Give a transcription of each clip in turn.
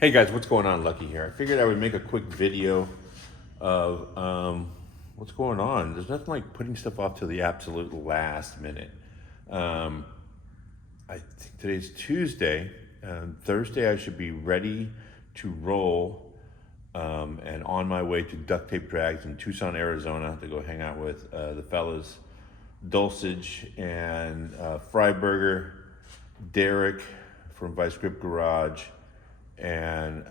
Hey guys, what's going on? Lucky here. I figured I would make a quick video of what's going on. There's nothing like putting stuff off to the absolute last minute. Um, I think today's Tuesday. Thursday I should be ready to roll and on my way to Duct Tape DRAGS in Tucson, Arizona to go hang out with the fellas Dulcich and Freiberger, Derek from Vice Grip Garage, and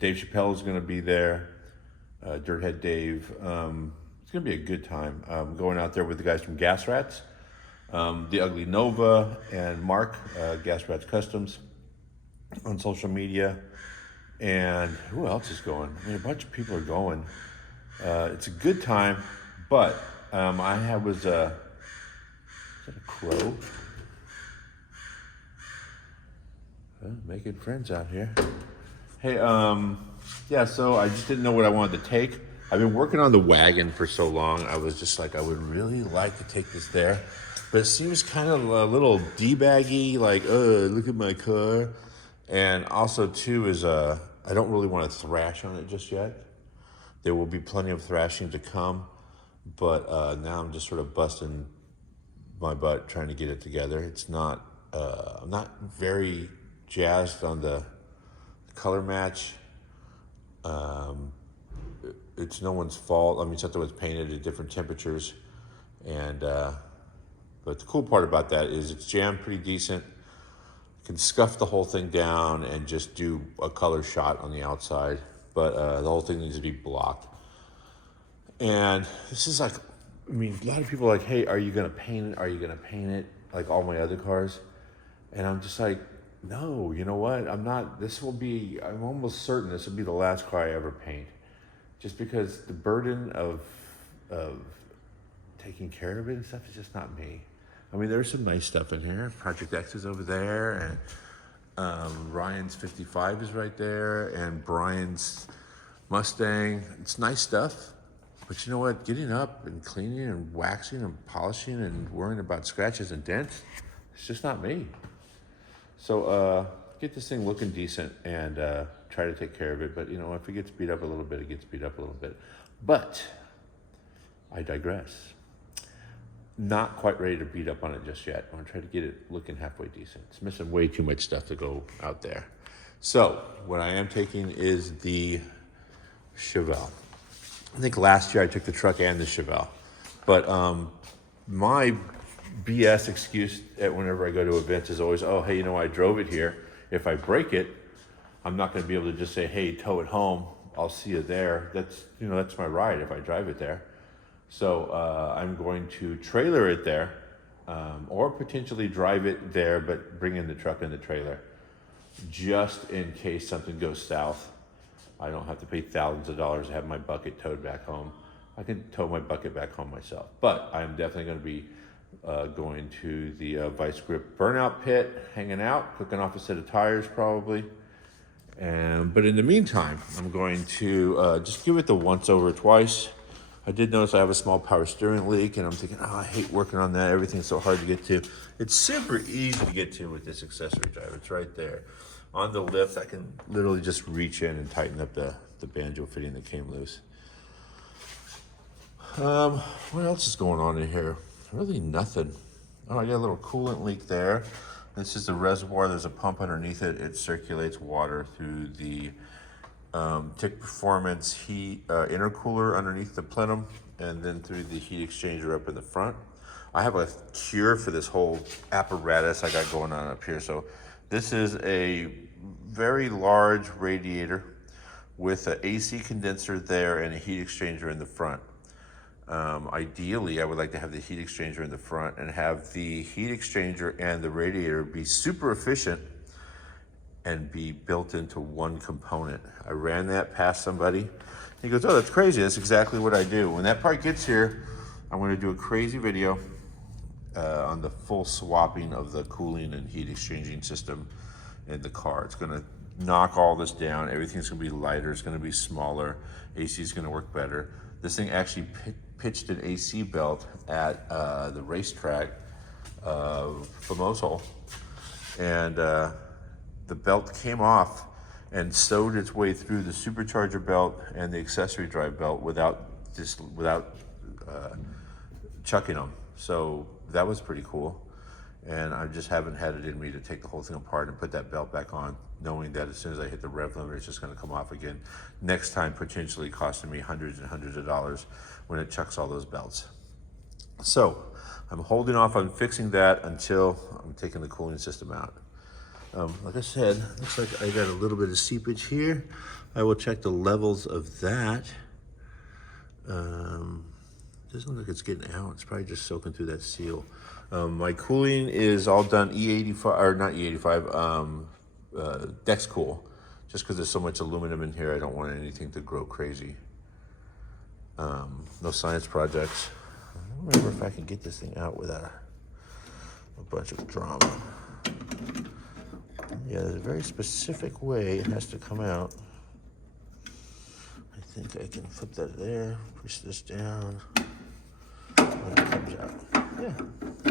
Dave Chappelle is going to be there. Dirthead Dave. It's going to be a good time. Going out there with the guys from Gas Rats, the Ugly Nova, and Mark, Gas Rats Customs, on social media. And who else is going? I mean, a bunch of people are going. It's a good time, but is that a crow? Making friends out here. Hey, yeah, so I just didn't know what I wanted to take. I've been working on the wagon for so long. I was just like, I would really like to take this there, but it seems kind of a little D-baggy, like, look at my car. And also, too, is I don't really want to thrash on it just yet. There will be plenty of thrashing to come, but now I'm just sort of busting my butt trying to get it together. It's not, I'm not very jazzed on the color match. It's no one's fault. I mean, something was painted at different temperatures, and but the cool part about that is it's jammed pretty decent. You can scuff the whole thing down and just do a color shot on the outside, but the whole thing needs to be blocked. And this is like, I mean, a lot of people are like, hey, are you gonna paint it? Are you gonna paint it like all my other cars? And I'm just like, no, you know what? I'm almost certain this will be the last car I ever paint. Just because the burden of taking care of it and stuff is just not me. I mean, there's some nice stuff in here. Project X is over there, and Ryan's 55 is right there, and Brian's Mustang. It's nice stuff. But you know what? Getting up and cleaning and waxing and polishing and worrying about scratches and dents, it's just not me. So get this thing looking decent and try to take care of it. But you know, if it gets beat up a little bit, it gets beat up a little bit. But I digress. Not quite ready to beat up on it just yet. I'm gonna try to get it looking halfway decent. It's missing way too much stuff to go out there. So what I am taking is the Chevelle. I think last year I took the truck and the Chevelle. But my BS excuse whenever I go to events is always, oh, hey, you know, I drove it here. If I break it, I'm not going to be able to just say, hey, tow it home. I'll see you there. That's my ride if I drive it there. So I'm going to trailer it there, or potentially drive it there, but bring in the truck and the trailer, just in case something goes south. I don't have to pay thousands of dollars to have my bucket towed back home. I can tow my bucket back home myself, but I'm definitely going to be going to the Vice Grip burnout pit, hanging out, cooking off a set of tires probably. But in the meantime, I'm going to just give it the once over twice. I did notice I have a small power steering leak, and I'm thinking, oh, I hate working on that. Everything's so hard to get to. It's super easy to get to with this accessory drive. It's right there. On the lift, I can literally just reach in and tighten up the banjo fitting that came loose. What else is going on in here? Really nothing. Oh, I got a little coolant leak there. This is the reservoir. There's a pump underneath it. It circulates water through the TIC Performance heat intercooler underneath the plenum, and then through the heat exchanger up in the front. I have a cure for this whole apparatus I got going on up here. So this is a very large radiator with an AC condenser there and a heat exchanger in the front. Ideally, I would like to have the heat exchanger in the front and have the heat exchanger and the radiator be super efficient and be built into one component. I ran that past somebody. He goes, oh, that's crazy. That's exactly what I do. When that part gets here, I'm going to do a crazy video on the full swapping of the cooling and heat exchanging system in the car. It's going to knock all this down. Everything's going to be lighter. It's going to be smaller. AC is going to work better. This thing actually pitched an AC belt at the racetrack, Famoso, and the belt came off and sewed its way through the supercharger belt and the accessory drive belt without chucking them. So that was pretty cool. And I just haven't had it in me to take the whole thing apart and put that belt back on, knowing that as soon as I hit the rev limiter, it's just going to come off again. Next time, potentially costing me hundreds and hundreds of dollars when it chucks all those belts. So I'm holding off on fixing that until I'm taking the cooling system out. Like I said, looks like I got a little bit of seepage here. I will check the levels of that. Doesn't look like it's getting out. It's probably just soaking through that seal. My cooling is all done E85, or not E85, DEX Cool. Just because there's so much aluminum in here, I don't want anything to grow crazy. No science projects. I don't remember if I can get this thing out without a bunch of drama. Yeah, there's a very specific way it has to come out. I think I can flip that there, push this down, and it comes out. Yeah,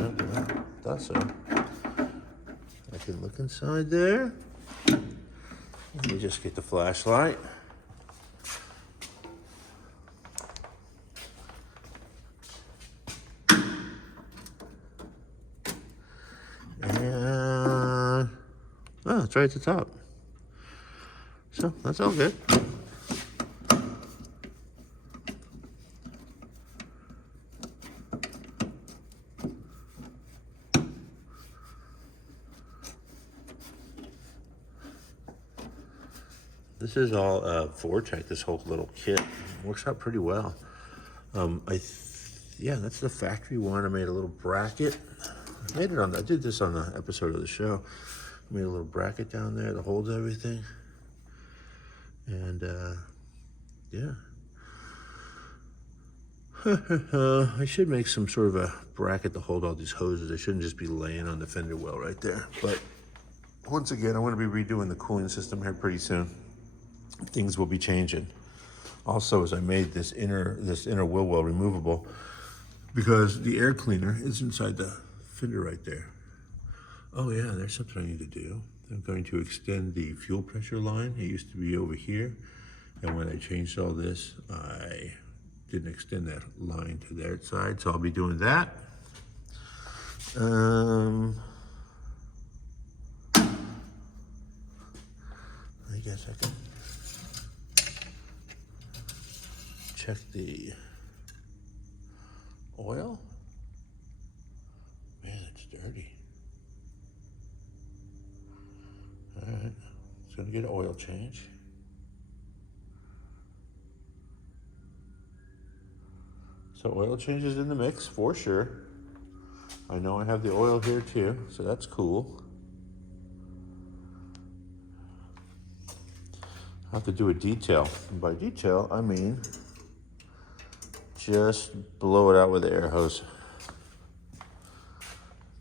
okay, thought so. I can look inside there. Let me just get the flashlight. And, oh, it's right at the top. So that's all good. This is all Vortec, this whole little kit. Works out pretty well. Yeah, that's the factory one. I made a little bracket. I did this on the episode of the show. I made a little bracket down there that holds everything. And yeah. I should make some sort of a bracket to hold all these hoses. They shouldn't just be laying on the fender well right there. But once again, I'm going to be redoing the cooling system here pretty soon. Things will be changing. Also, as I made this inner wheel well removable, because the air cleaner is inside the fender right there. Oh yeah, there's something I need to do. I'm going to extend the fuel pressure line. It used to be over here, and when I changed all this, I didn't extend that line to their side, so I'll be doing that. I guess I can check the oil. Man, it's dirty. All right, it's gonna get an oil change. So oil change is in the mix for sure. I know I have the oil here too, so that's cool. I have to do a detail. And by detail, I mean just blow it out with the air hose.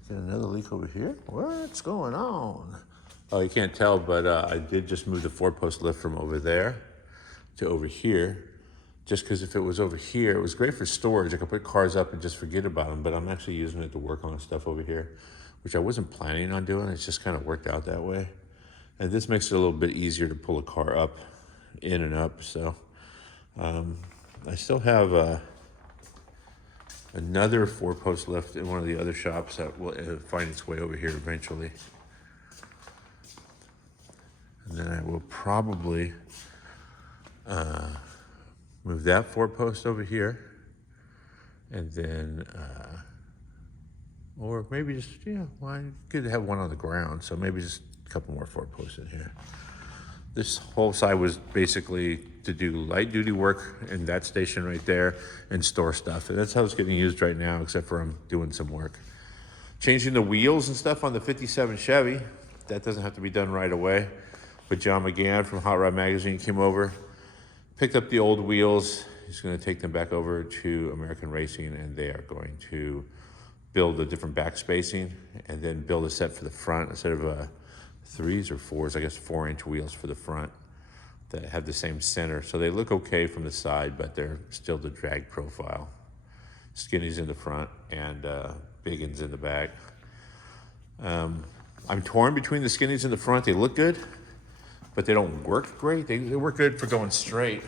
Got another leak over here? What's going on? Oh, you can't tell, but I did just move the 4-post lift from over there to over here. Just because if it was over here, it was great for storage. I could put cars up and just forget about them, but I'm actually using it to work on stuff over here, which I wasn't planning on doing. It's just kind of worked out that way. And this makes it a little bit easier to pull a car up, in and up. So I still have another 4-post lift in one of the other shops that will find its way over here eventually. And then I will probably move that 4-post over here, and then, or maybe just, well, I could have one on the ground, so maybe just a couple more 4-posts in here. This whole side was basically to do light duty work in that station right there and store stuff. And that's how it's getting used right now, except for I'm doing some work. Changing the wheels and stuff on the 57 Chevy. That doesn't have to be done right away. But John McGann from Hot Rod Magazine came over, picked up the old wheels. He's going to take them back over to American Racing, and they are going to build a different back spacing and then build a set for the front instead of 3s or 4s, I guess 4-inch wheels for the front that have the same center. So they look okay from the side, but they're still the drag profile. Skinny's in the front and big one's in the back. I'm torn between the skinnies in the front. They look good, but they don't work great. They work good for going straight.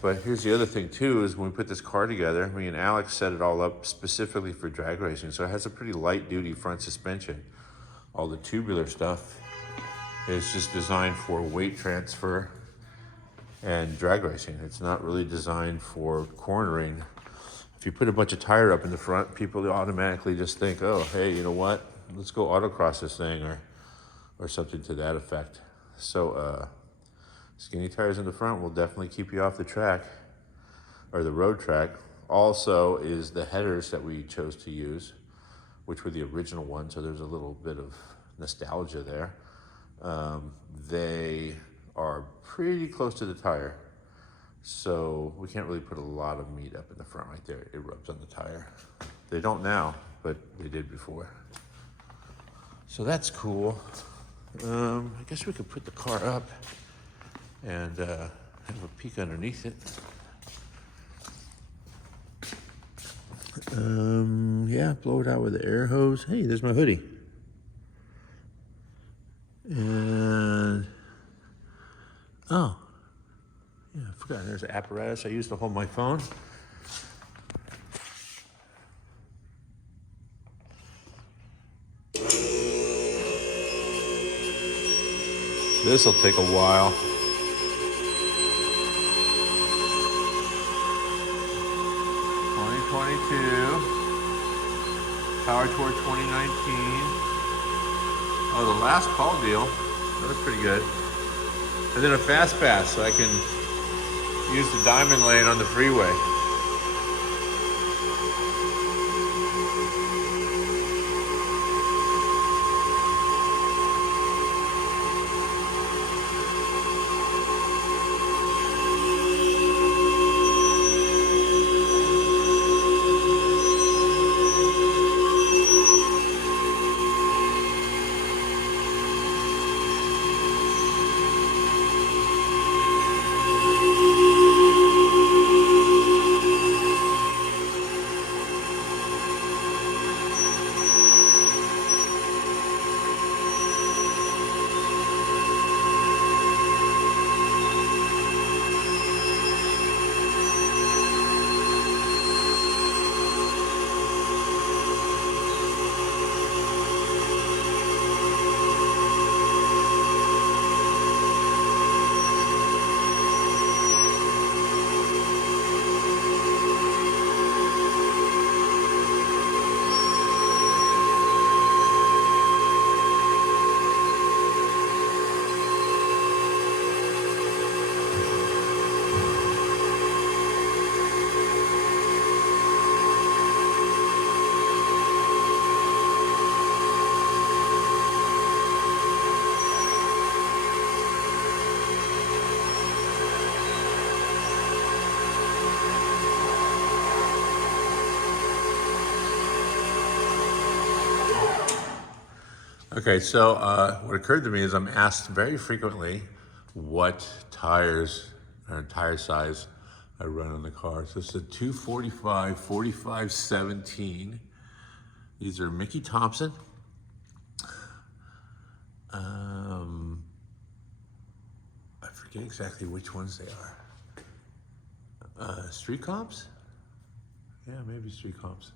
But here's the other thing too, is when we put this car together, me and Alex set it all up specifically for drag racing. So it has a pretty light duty front suspension. All the tubular stuff is just designed for weight transfer and drag racing. It's not really designed for cornering. If you put a bunch of tire up in the front, people automatically just think, oh, hey, you know what? Let's go autocross this thing or something to that effect. So skinny tires in the front will definitely keep you off the track or the road track. Also is the headers that we chose to use, which were the original ones. So there's a little bit of nostalgia there. They are pretty close to the tire. So we can't really put a lot of meat up in the front right there. It rubs on the tire. They don't now, but they did before. So that's cool. I guess we could put the car up and have a peek underneath it. Yeah, blow it out with the air hose. Hey, there's my hoodie. And, oh, yeah, I forgot. There's an apparatus I use to hold my phone. This will take a while. Power Tour 2019. Oh, the last call deal. That was pretty good. And then a fast pass so I can use the diamond lane on the freeway. Okay, so what occurred to me is I'm asked very frequently what tires or tire size I run on the car. So it's a 245, 45, 17. These are Mickey Thompson. I forget exactly which ones they are. Street comps? Yeah, maybe street comps.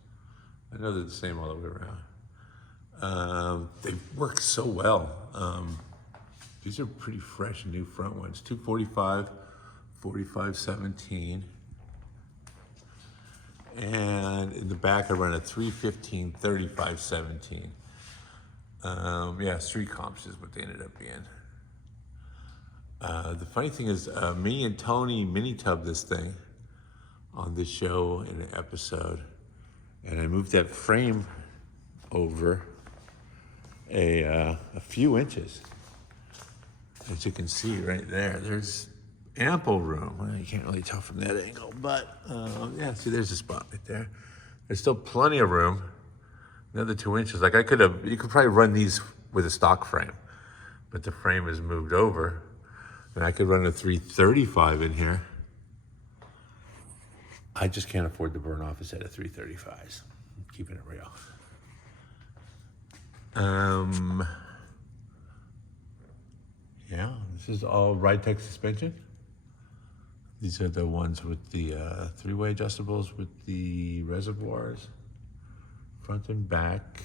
I know they're the same all the way around. They work so well. These are pretty fresh new front ones. 245, 45, 17. And in the back I run a 315, 35, 17. Yeah, street comps is what they ended up being. The funny thing is, me and Tony mini-tubbed this thing on this show in an episode. And I moved that frame over a few inches. As you can see right there, there's ample room. Well, you can't really tell from that angle, but yeah, see, there's a spot right there. There's still plenty of room. Another 2 inches. Like you could probably run these with a stock frame, but the frame is moved over. And I could run a 335 in here. I just can't afford to burn off a set of 335s. I'm keeping it real. This is all Ride-Tech suspension. These are the ones with the three-way adjustables with the reservoirs, front and back.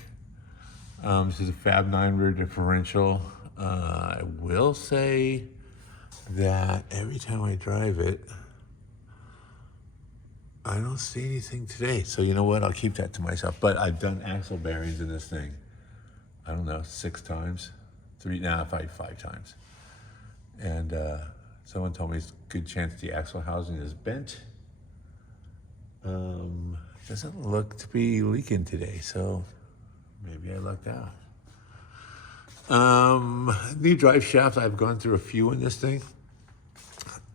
This is a Fab 9 rear differential. I will say that every time I drive it, I don't see anything today. So you know what? I'll keep that to myself. But I've done axle bearings in this thing, I don't know, 6 times. 5 times. And someone told me it's a good chance the axle housing is bent. Doesn't look to be leaking today, so maybe I lucked out. New drive shaft, I've gone through a few in this thing.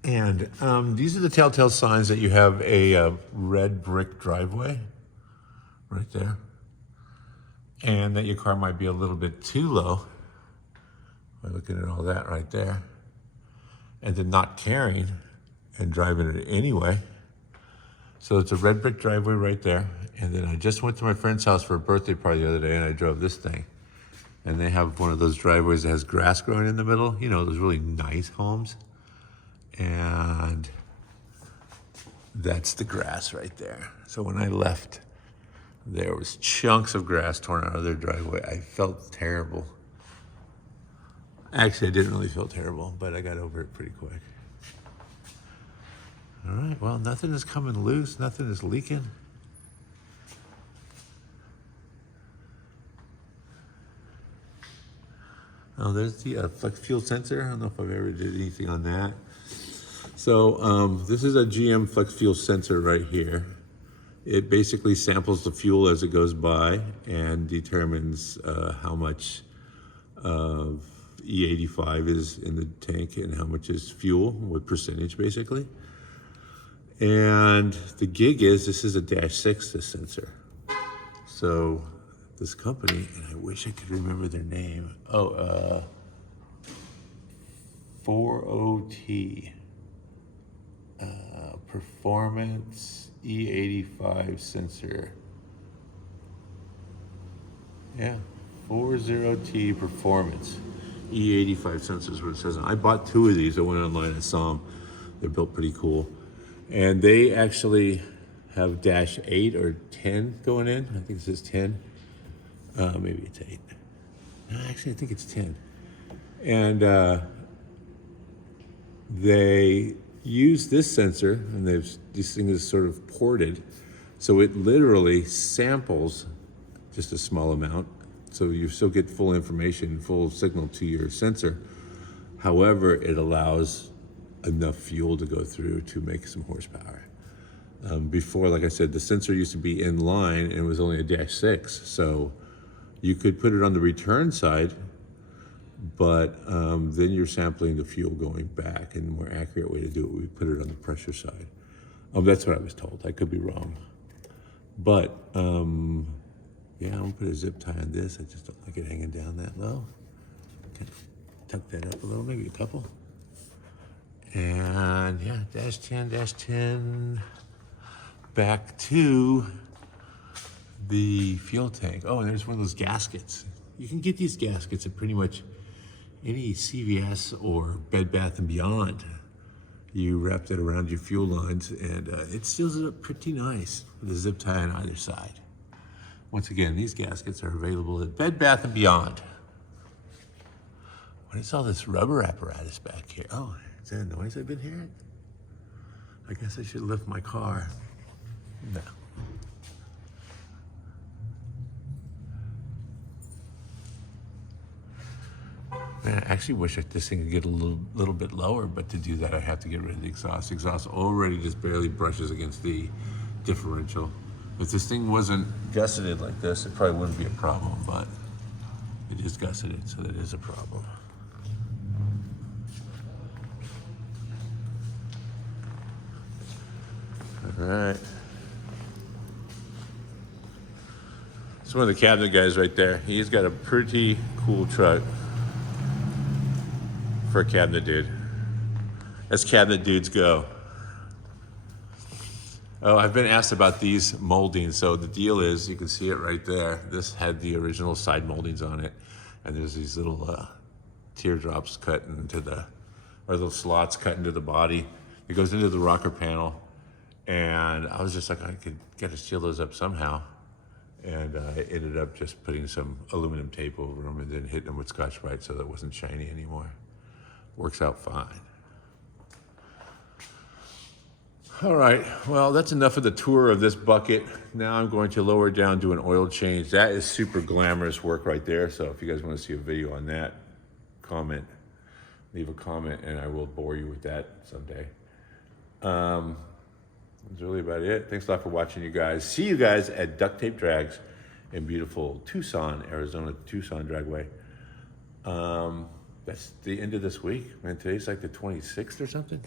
And these are the telltale signs that you have a red brick driveway right there. And that your car might be a little bit too low. By looking at all that right there. And then not caring and driving it anyway. So it's a red brick driveway right there. And then I just went to my friend's house for a birthday party the other day and I drove this thing. And they have one of those driveways that has grass growing in the middle. You know, those really nice homes. And that's the grass right there. So when I left, there was chunks of grass torn out of their driveway. I felt terrible. Actually, I didn't really feel terrible, but I got over it pretty quick. All right, well, nothing is coming loose, nothing is leaking. Oh, there's the flex fuel sensor. I don't know if I've ever did anything on that. So this is a GM flex fuel sensor right here. It basically samples the fuel as it goes by and determines how much of E85 is in the tank and how much is fuel, what percentage basically. And the gig is, this is a -6, this sensor. So this company, and I wish I could remember their name. 40T. Performance E85 sensor. Yeah, 40T Performance. E85 sensors, what it says. I bought 2 of these. I went online and saw them. They're built pretty cool. And they actually have -8 or 10 going in. I think it says 10. Maybe it's 8. No, actually, I think it's 10. And they use this sensor, and this thing is sort of ported. So it literally samples just a small amount. So you still get full information, full signal to your sensor. However, it allows enough fuel to go through to make some horsepower. Before, like I said, the sensor used to be in line and it was only a -6. So you could put it on the return side, but then you're sampling the fuel going back, and the more accurate way to do it would be put it on the pressure side. That's what I was told. I could be wrong. But yeah, I'm gonna put a zip tie on this. I just don't like it hanging down that low. Okay. Tuck that up a little, maybe a couple. And yeah, -10, back to the fuel tank. Oh, and there's one of those gaskets. You can get these gaskets at pretty much any CVS or Bed Bath & Beyond. You wrap that around your fuel lines and it seals it up pretty nice with a zip tie on either side. Once again, these gaskets are available at Bed Bath & Beyond. What is all this rubber apparatus back here? Oh, is that a noise I've been hearing? I guess I should lift my car. No. Man, I actually wish that this thing could get a little bit lower, but to do that, I have to get rid of the exhaust. The exhaust already just barely brushes against the differential. If this thing wasn't gusseted like this, it probably wouldn't be a problem, but it is gusseted, so that is a problem. All right. It's one of the cabinet guys right there. He's got a pretty cool truck for a cabinet dude. As cabinet dudes go. Oh, I've been asked about these moldings. So the deal is, you can see it right there. This had the original side moldings on it. And there's these little teardrops cut into the are those slots cut into the body. It goes into the rocker panel. And I was just like, I could get to seal those up somehow. And I ended up just putting some aluminum tape over them and then hitting them with Scotch-Brite so that it wasn't shiny anymore. Works out fine. All right, well, that's enough of the tour of this bucket. Now I'm going to lower down, do an oil change. That is super glamorous work right there. So if you guys want to see a video on that, leave a comment, and I will bore you with that someday. That's really about it. Thanks a lot for watching, you guys. See you guys at Duct Tape Drags in beautiful Tucson, Arizona, Tucson Dragway. That's the end of this week. Man, today's like the 26th or something.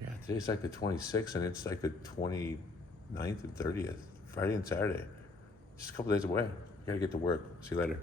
Yeah, today's like the 26th, and it's like the 29th and 30th, Friday and Saturday. Just a couple days away. Gotta get to work. See you later.